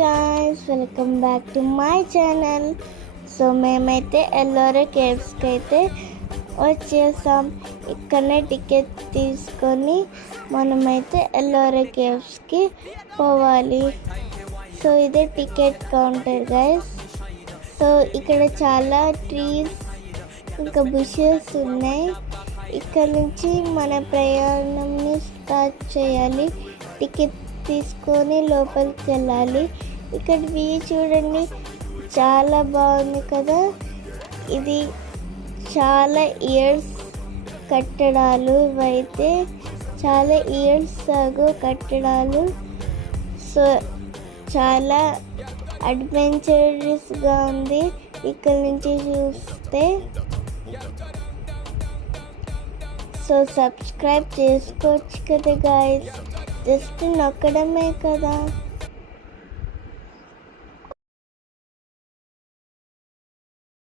Guys, welcome back to my channel. So మేమైతే ఎల్లోరా కేవ్స్కి అయితే వచ్చేసాం. ఇక్కడనే టికెట్ తీసుకొని మనమైతే ఎల్లోరా కేవ్స్కి పోవాలి. సో ఇదే టికెట్ కౌంటర్ గైస్. సో ఇక్కడ చాలా ట్రీస్ ఇంకా బుషెస్ ఉన్నాయి. ఇక్కడ నుంచి మన ప్రయాణంని స్టార్ట్ చేయాలి. టికెట్ తీసుకొని లోపలికి వెళ్ళాలి. ఇక్కడ వ్యూ చూడండి, చాలా బాగుంది కదా. ఇది చాలా ఇయర్స్ కట్టడాలు, ఇవైతే చాలా ఇయర్స్ ఆగు కట్టడాలు. సో చాలా అడ్వెంచరస్గా ఉంది ఇక్కడ నుంచి చూస్తే. సో సబ్స్క్రైబ్ చేసుకోవచ్చు కదా గాయస్, జస్ట్ నొక్కడమే కదా.